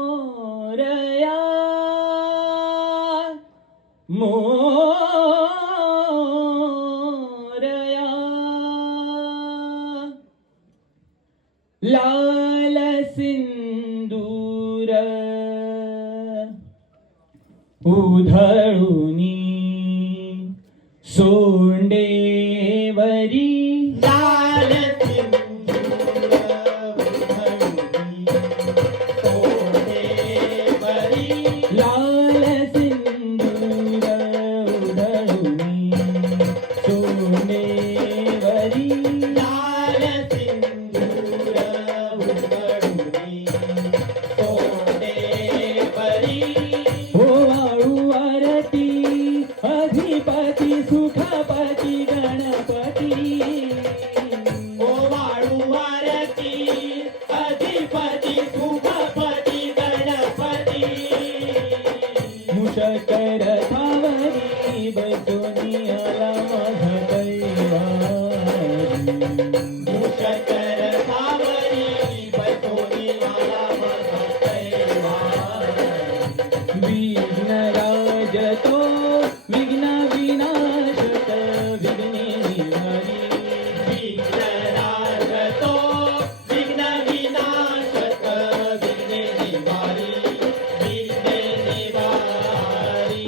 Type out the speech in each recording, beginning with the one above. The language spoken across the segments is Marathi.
मोरया मोरया लाल सिंदूर उधळुनी सोंडेवरी लाल सिंदूर उधळुनी सोंडेवरी लाल सिंदूर उधळुनी सोंडेवरी लाल सिंदूर उधळुनी सोंडेवरी हो वाळू आरती अधिपती सुखपती गणपती ओ वाळू आरती अधिपती सुखपती गणपती मुषकर थावरी बसोनी आला माझा कैवारी मुषकर थावरी बसोनी आला माझा कैवारी विघ्नराज तो विघ्न विनाशक विघ्ने निवारी विघ्नराज तो विघ्न विनाशक विघ्ने निवारी विघ्ने निवारी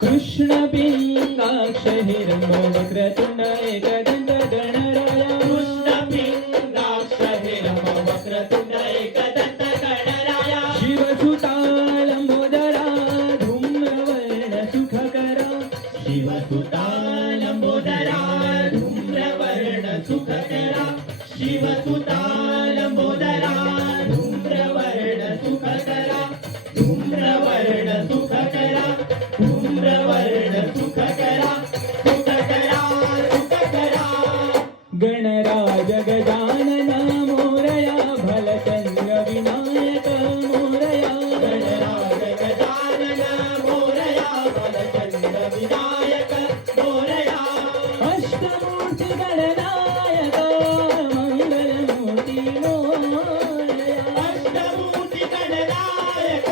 कृष्ण पिंगाक्ष हिरण्य वक्रतुंड एकदंत गणराया कृष्ण पिंगाक्ष हिरण्य वक्रतुंड एकदंत गणराया शिवसुता लंबोदरा धूम्रवर्ण सुखकरा शिवसुता लंबोदरा धूम्रवर्ण सुखकरा शिवसुता लंबोदरा धूम्रवर्ण सुखकरा धूम्रवर्ण सुखकरा धूम्रवर्ण सुखकरा सुखकरा सुखकरा गणराज गजानन मोरया भलचंद्र विनायक मोरया गणराज गजानन मोरया बलचंद्र विनायक मोरया अष्टमूर्ती गणनायक मंगलमूर्ती मोरया अष्टमूर्ती गणनायक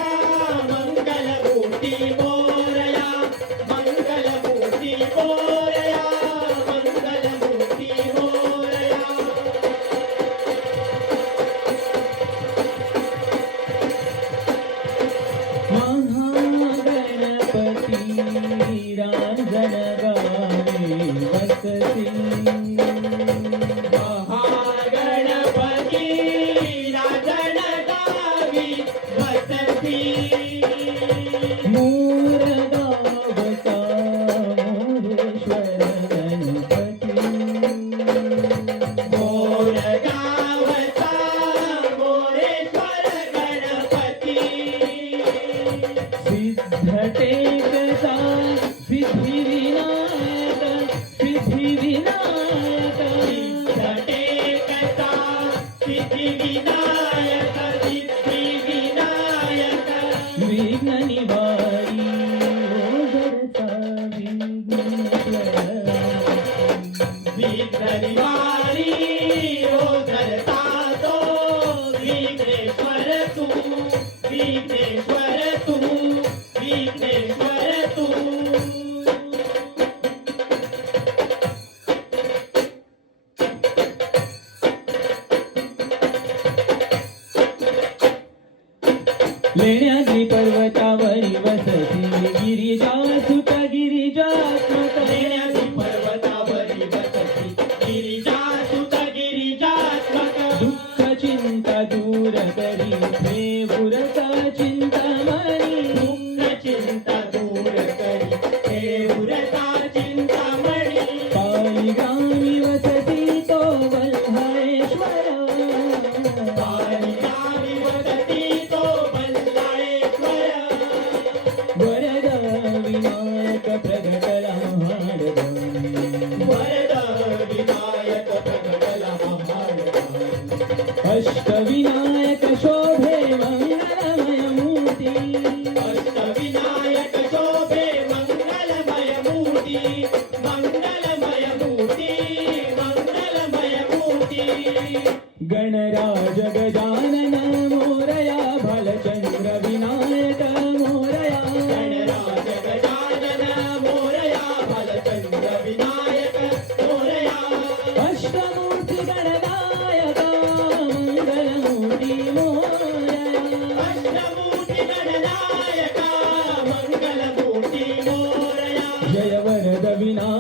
मंगलमूर्ती मोरया मंगलमूर्ती मोरया मंगलमूर्ती मोरया महागणपती रांजण गावे वसती महागणपती राजन गावी वसती मोरगावचा मोरेश्वर गणपती मोरगावचा मोरेश्वर गणपती सिद्धटेकचा सिद्धिविनायक सिद्धिविनायक सिद्धटेकचा सिद्धिविनायक सिद्धिविनायक विघ्न निवारी ओझरचा विघ्नेश्वर विघ्ननिवारी ओझरता तो विघ्नेश्वर तू विघ्नेश्वर तू विघ्नेश्वर तू लेण्याद्री पर्वतावरी वसती गिरिजा सुत गिरिजात्मक लेण्याची पर्वतावरी वसती गिरिजा सुत गिरिजात्मक दुःख चिंता दूर करी देवुरता चिंतामणी दुःख चिंता दूर करी हे उरता चिंतामणी पायी गावी वसती तो बल्हाळेश्वर पाणी गावी वसती तो बल्लाळेश्वर वरद विना